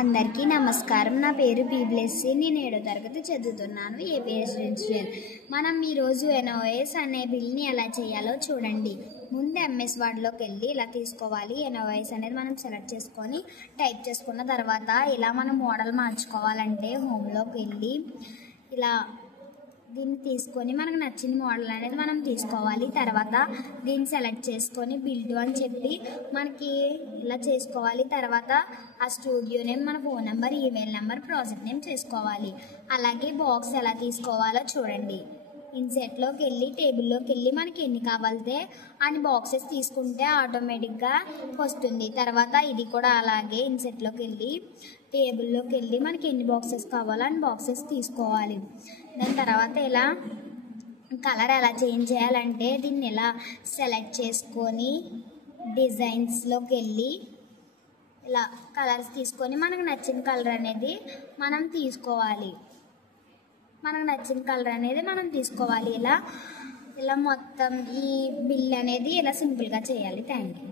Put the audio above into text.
అందరికీ నమస్కారం. నా పేరు బి బ్లెస్సీ. నేను 7వ తరగతి చదువుతున్నాను. APS residential. మనం ఈరోజు ఎన్ఓఎస్ అనే బిల్ని ఎలా చేయాలో చూడండి. ముందు ఎంఎస్ వర్డ్లోకి వెళ్ళి ఇలా తీసుకోవాలి. ఎన్ఓఎస్ అనేది మనం సెలెక్ట్ చేసుకొని టైప్ చేసుకున్న తర్వాత ఇలా మనం మోడల్ మార్చుకోవాలంటే హోమ్లోకి వెళ్ళి ఇలా దీన్ని తీసుకొని మనకు నచ్చిన మోడల్ అనేది మనం తీసుకోవాలి. తర్వాత దీన్ని సెలెక్ట్ చేసుకొని బిల్డ్ అని చెప్పి మనకి ఇలా చేసుకోవాలి. తర్వాత ఆ స్టూడియో నేమ్, మన phone number, email number, project name చేసుకోవాలి. అలాగే బాక్స్ ఎలా తీసుకోవాలో చూడండి. ఇన్సెట్లోకి వెళ్ళి టేబుల్లోకి వెళ్ళి మనకి ఎన్ని కావాలితే అన్ని బాక్సెస్ తీసుకుంటే ఆటోమేటిక్గా వస్తుంది. తర్వాత ఇది కూడా అలాగే ఇన్సెట్లోకి వెళ్ళి టేబుల్లోకి వెళ్ళి మనకి ఎన్ని బాక్సెస్ కావాలో అన్ని బాక్సెస్ తీసుకోవాలి. దాని తర్వాత ఇలా కలర్ ఎలా చేంజ్ చేయాలంటే దీన్ని ఇలా సెలెక్ట్ చేసుకొని డిజైన్స్లోకి వెళ్ళి ఇలా కలర్స్ తీసుకొని మనకు నచ్చిన కలర్ అనేది మనం తీసుకోవాలి. ఇలా మొత్తం ఈ బిల్ అనేది ఇలా సింపుల్గా చేయాలి. Thank you.